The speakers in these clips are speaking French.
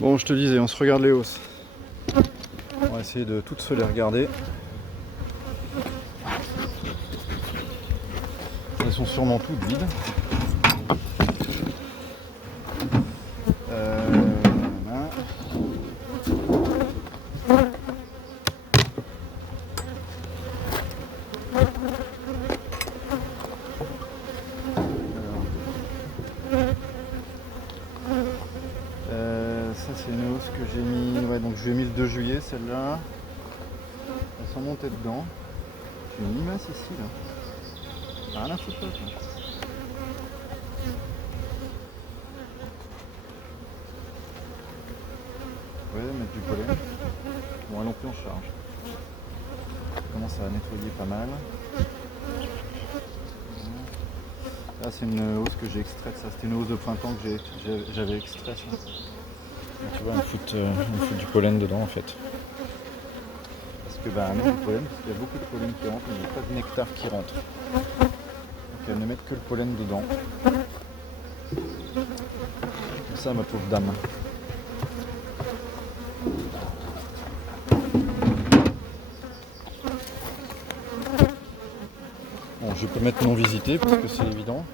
Bon, je te disais, on se regarde les hausses. On va essayer de toutes se les regarder. Elles sont sûrement toutes vides. Voilà. Ça c'est une hausse que j'ai mis. Ouais, donc je l'ai mis le 2 juillet, celle-là. Elles sont montées dedans. J'ai une limace ici là. Rien à foutre là. Ouais, mettre du pollen. Bon, elles n'ont plus en charge. Ça commence à nettoyer pas mal. Là, c'est une hausse que j'ai extraite. Ça, c'était une hausse de printemps que j'avais extraite. Tu vois, on fout du pollen dedans en fait. Parce que bah, mettre du pollen, parce qu'il y a beaucoup de pollen qui rentre, mais il n'y a pas de nectar qui rentre. Donc elles ne mettent que le pollen dedans. Comme ça, ma pauvre dame. Bon, je peux mettre non visité parce que c'est évident.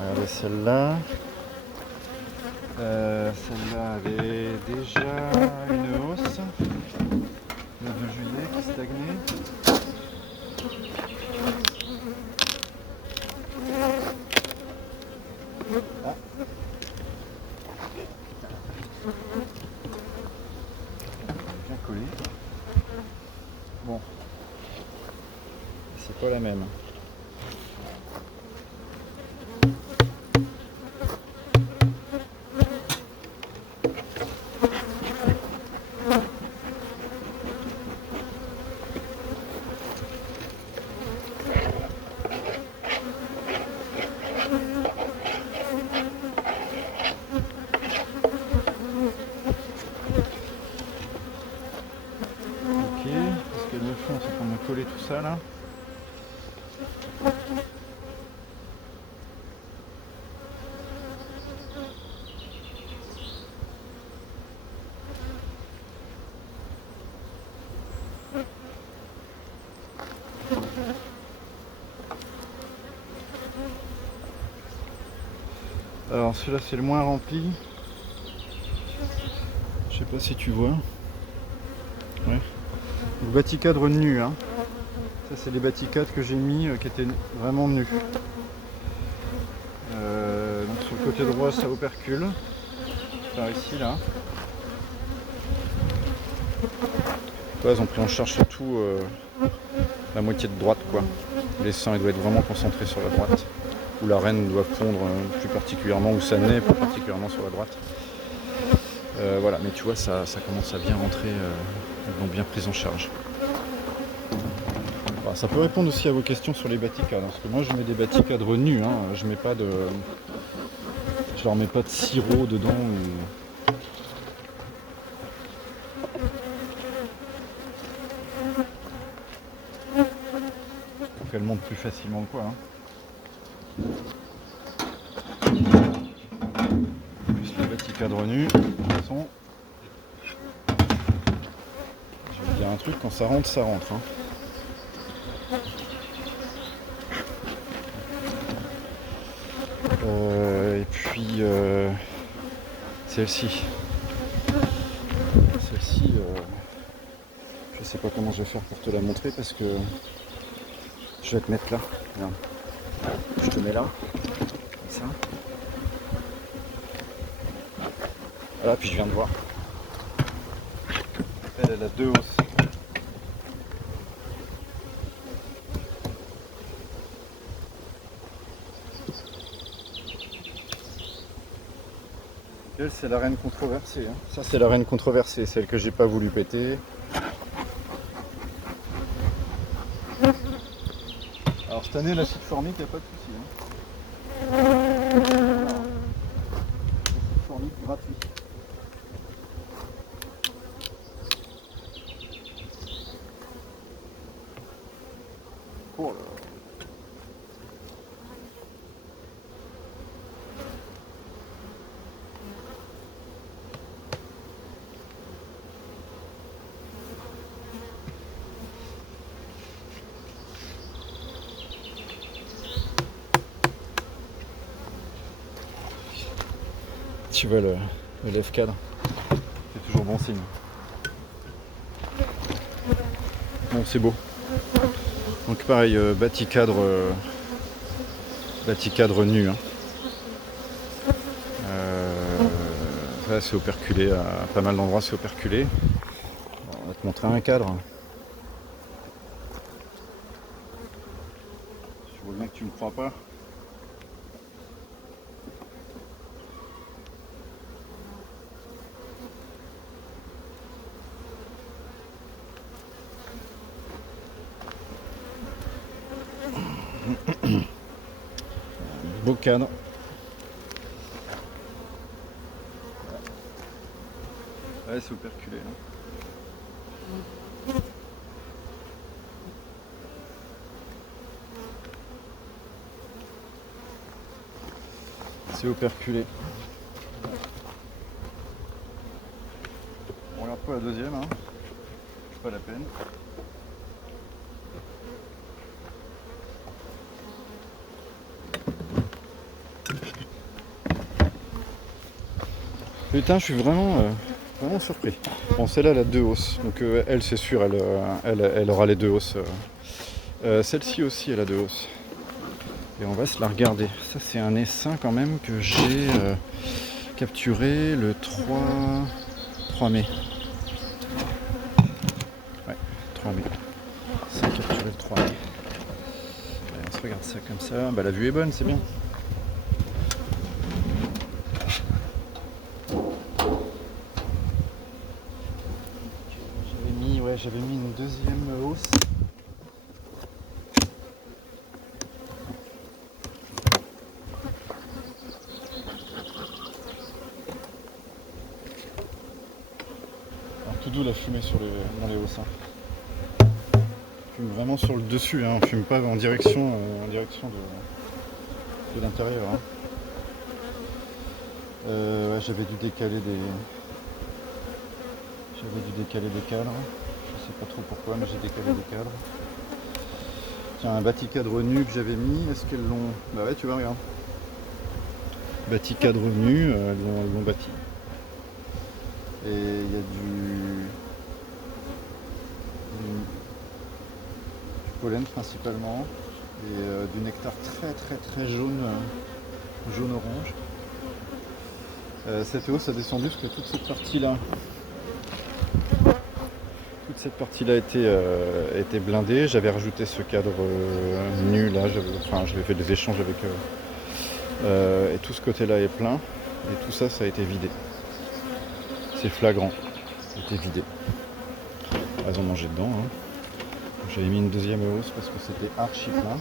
Regardez celle-là. Celle-là avait déjà une hausse. Le 2 juillet qui stagnait. Ah. Bien collé. Bon. C'est pas la même. Parce qu'elles le font, c'est qu'on a collé tout ça là. Alors celui-là c'est le moins rempli. Je sais pas si tu vois. Ouais. Le baticadre nu, hein. Ça c'est les baticadres que j'ai mis qui étaient vraiment nus. Donc sur le côté droit ça opercule. Par ici là. Ouais, ils ont pris en charge surtout la moitié de droite quoi. Les seins ils doivent être vraiment concentrés sur la droite. Où la reine doit pondre plus particulièrement, où ça naît plus particulièrement sur la droite. Voilà, mais tu vois ça commence à bien rentrer, elles l'ont bien prise en charge. Alors, ça peut répondre aussi à vos questions sur les baticadres, parce que moi je mets des baticadres nus, hein, je leur mets pas de sirop dedans. Pour qu'elles montent plus facilement quoi. Hein. Plus le baticadre nu, de toute façon. Je vais te dire un truc, quand ça rentre, ça rentre. Hein. Et puis celle-ci, je sais pas comment je vais faire pour te la montrer parce que je vais te mettre là. Regarde. Je te mets là, comme ça. Voilà, puis je viens de voir. Elle a deux hausses. Elle, c'est la reine controversée. Hein. Ça, c'est la reine controversée, celle que j'ai pas voulu péter. Alors cette année, l'acide formique, il n'y a pas de souci. Hein. L'acide formique gratuit. Oh là là. tu vois le lève-cadre. C'est toujours bon signe. Bon, c'est beau. Donc pareil, bâti-cadre nu. Hein. Là, c'est operculé, à pas mal d'endroits c'est operculé. On va te montrer un cadre. Je vois bien que tu me crois pas. Beau cadre. Ouais, c'est operculé. Hein. C'est operculé. On regarde pas la deuxième, hein. C'est pas la peine. Putain, je suis vraiment surpris. Bon, celle-là, elle a 2 hausses. Donc elle, c'est sûr, elle aura les 2 hausses. Celle-ci aussi, elle a 2 hausses. Et on va se la regarder. Ça, c'est un essaim quand même que j'ai capturé le 3 mai. Ouais, 3 mai. Ça, capturé le 3 mai. Allez, on se regarde ça comme ça. Bah, la vue est bonne, c'est bien. J'avais mis une deuxième hausse. Alors tout doux la fumée dans les hausses. Hein. On fume vraiment sur le dessus, hein. On fume pas en direction de l'intérieur. Hein. Ouais, j'avais dû décaler des cadres. Je sais pas trop pourquoi, mais j'ai décalé des cadres. Tiens, un bâti-cadre nu que j'avais mis, est-ce qu'elles l'ont... Bah ouais, tu vois, regarde. Bâti-cadre nu, elles l'ont bâti. Et il y a du pollen principalement, et du nectar très jaune, jaune-orange. Cette hausse a descendu parce que toute cette partie-là était blindée. J'avais rajouté ce cadre nu là, j'avais fait des échanges avec et tout ce côté-là est plein et tout ça, ça a été vidé. C'est flagrant, ça a été vidé. Elles ont mangé dedans. Hein. J'avais mis une deuxième hausse parce que c'était archi plein.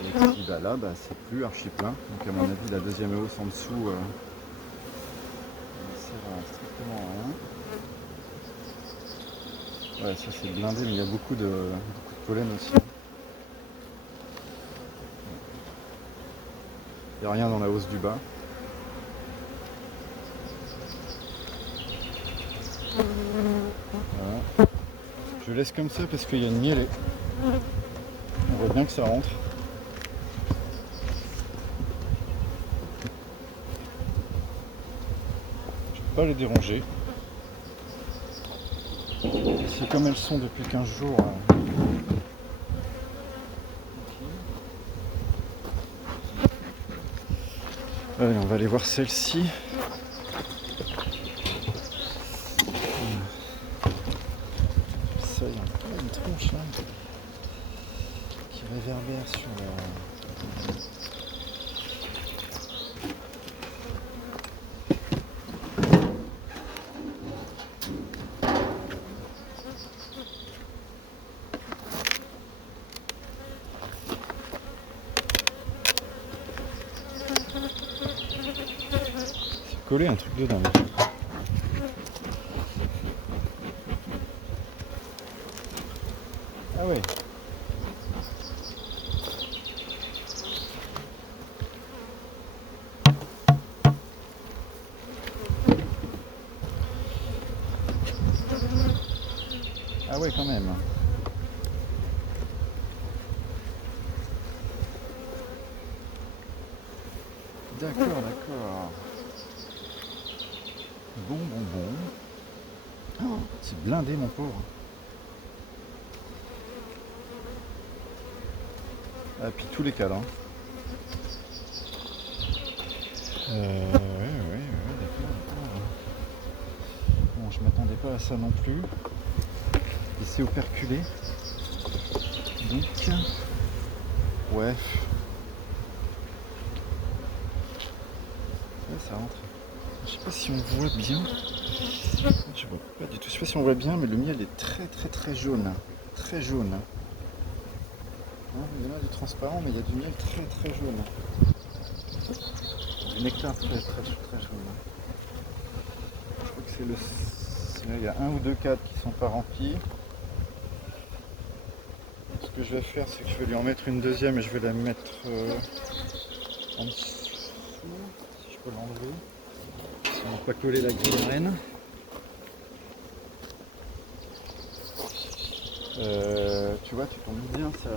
Et ici, là, c'est plus archi plein. Donc à mon avis, la deuxième hausse en dessous ne sert à strictement rien. Ouais, ça c'est blindé, mais il y a beaucoup de pollen aussi. Il n'y a rien dans la hausse du bas. Voilà. Je laisse comme ça parce qu'il y a une mielée. On voit bien que ça rentre. Je ne vais pas les déranger. C'est comme elles sont depuis 15 jours. Allez, on va aller voir celle-ci. Ça, il y a une tronche là qui réverbère sur la... Coller un truc dedans. Ah ouais. Ah ouais, quand même. D'accord. Bon. Oh, c'est blindé mon pauvre. Ah, puis tous les câlins. Ouais, d'accord. Bon, je m'attendais pas à ça non plus. Et c'est operculé. Donc, ouais. Ça rentre. Je sais pas si on voit bien. Je vois pas du tout. Je sais pas si on voit bien, mais le miel est très jaune. Très jaune. Il y en a du transparent, mais il y a du miel très jaune. Du nectar très jaune. Je crois que c'est le. Là, il y a un ou deux cadres qui sont pas remplis. Donc, ce que je vais faire, c'est que je vais lui en mettre une deuxième et je vais la mettre en dessous. Si je peux l'enlever. On va pas coller la grille à reine. Tu vois, tu tombes bien ça.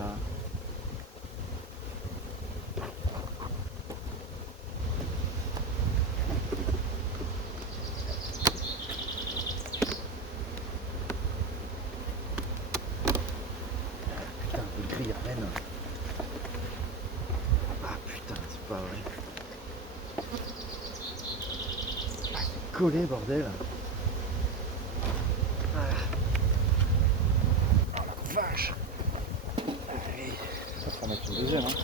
Putain, le grille à reine. Ah putain, c'est pas vrai. Ah, c'est collé, bordel. Ah. Oh la vache. Allez. Ça va mettre une deuxième, hein.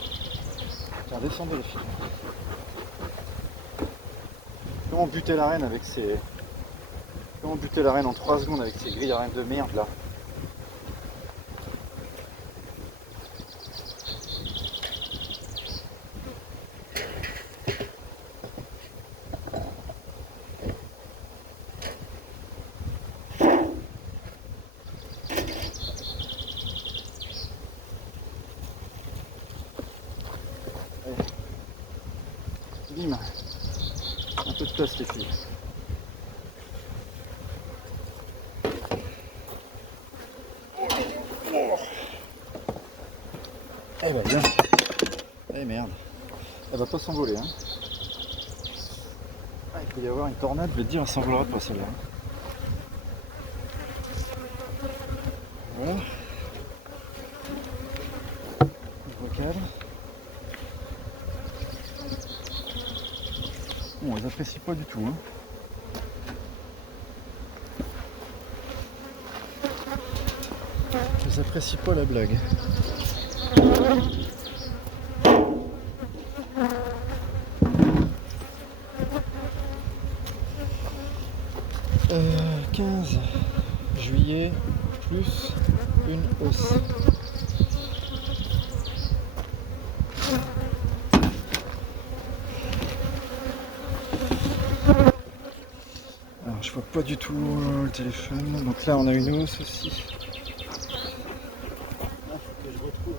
Tiens, descendez les filles. Comment buter la reine avec ces. Comment buter la reine en 3 secondes avec ces grilles à reine de merde là. Bim. Un peu de place les filles. Eh ben bien. Eh merde. Elle va pas s'envoler hein. Ah, il peut y avoir une tornade, je vais te dire, elle s'envolera pas celle-là. Voilà. Je recadre. Bon, elles apprécient pas du tout hein. Elles apprécient pas la blague. 15 juillet plus une hausse. Alors je vois pas du tout le téléphone. Donc là on a une hausse aussi. Là faut que je retrouve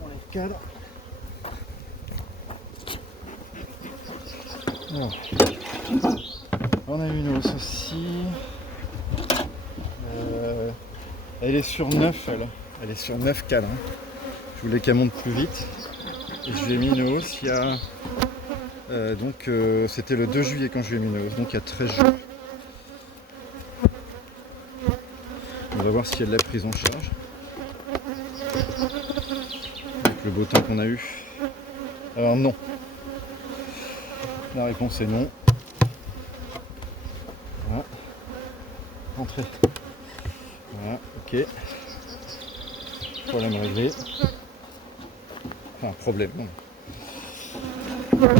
mon cadre. Alors, on a une hausse aussi. Elle est sur 9 elle est sur 9 cadres. Je voulais qu'elle monte plus vite. Et je lui ai mis une hausse il y a. C'était le 2 juillet quand je lui ai mis une hausse, donc il y a 13 jours. On va voir si elle l'a prise en charge. Avec le beau temps qu'on a eu. Alors non. La réponse est non. Voilà. Entrez. Voilà, ok. Problème réglé. Enfin, problème, non. Pas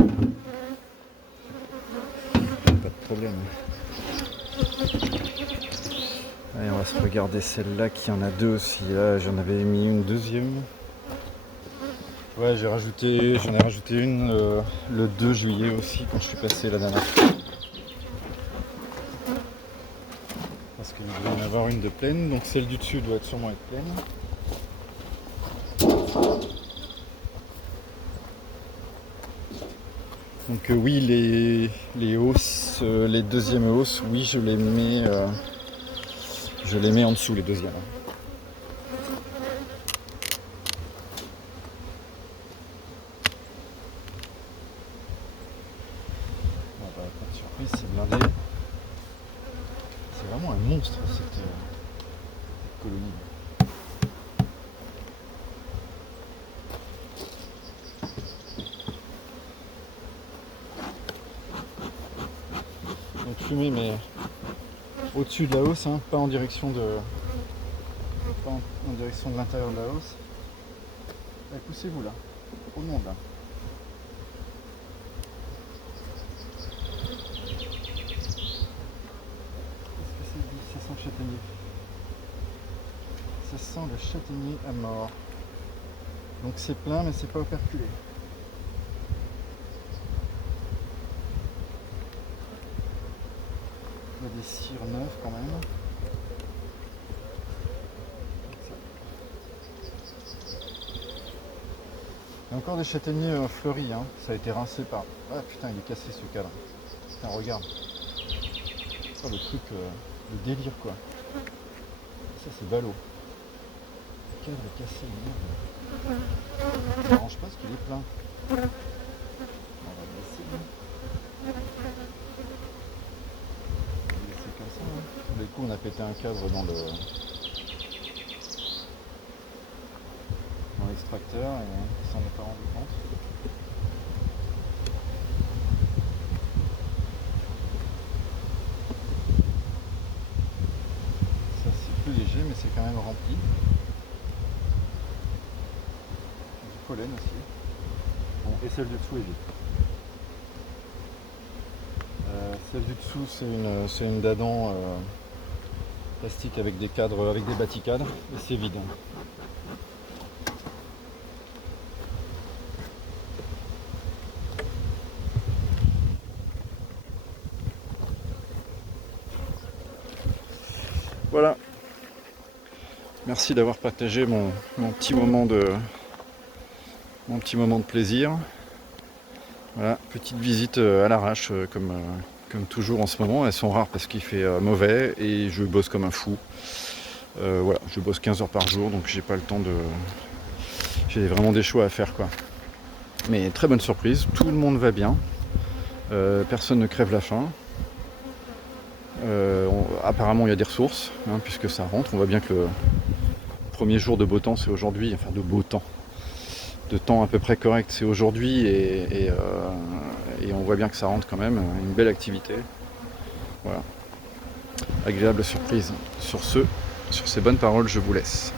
de problème. Allez, on va se regarder celle-là qui en a deux aussi. Là, j'en avais mis une deuxième. Ouais, j'en ai rajouté une le 2 juillet aussi quand je suis passé la dernière fois. Parce qu'il doit y en avoir une de pleine, donc celle du dessus doit sûrement être pleine. Donc oui, les hausses, les deuxièmes hausses, oui, je les mets en dessous les deuxièmes. fumée, mais au-dessus de la hausse, hein, pas en direction de l'intérieur de la hausse. Allez, poussez-vous là, trop de monde là. Qu'est-ce que c'est dit? Ça sent le châtaignier. Ça sent le châtaignier à mort. Donc c'est plein, mais c'est pas operculé. Il y a des cires neuves quand même. Il y a encore des châtaigniers fleuris, hein. Ça a été rincé par... Ah putain, il est cassé ce cadre. Putain, regarde. Oh, le truc de délire quoi. Ça c'est ballot. Le cadre est cassé, merde. Ça m'arrange pas parce qu'il est plein. On va le laisser. C'est comme ça. Hein. Du coup, on a pété un cadre dans l'extracteur et on s'en est pas rendu compte. Ça c'est plus léger, mais c'est quand même rempli. Du pollen aussi. Bon, et celle du dessous est vide. Celle du dessous, c'est une dadan plastique avec des cadres, avec des baticadres, et c'est vide. Voilà. Merci d'avoir partagé mon petit moment de plaisir. Voilà, petite visite à l'arrache comme toujours en ce moment. Elles sont rares parce qu'il fait mauvais et je bosse comme un fou. Voilà, je bosse 15 heures par jour, donc j'ai pas le temps de... J'ai vraiment des choix à faire quoi. Mais très bonne surprise, tout le monde va bien. Personne ne crève la faim. Apparemment il y a des ressources, hein, puisque ça rentre. On voit bien que le premier jour de beau temps c'est aujourd'hui, enfin de beau temps. De temps à peu près correct c'est aujourd'hui et on voit bien que ça rentre quand même, une belle activité. Voilà. Agréable surprise. Sur ces bonnes paroles, je vous laisse.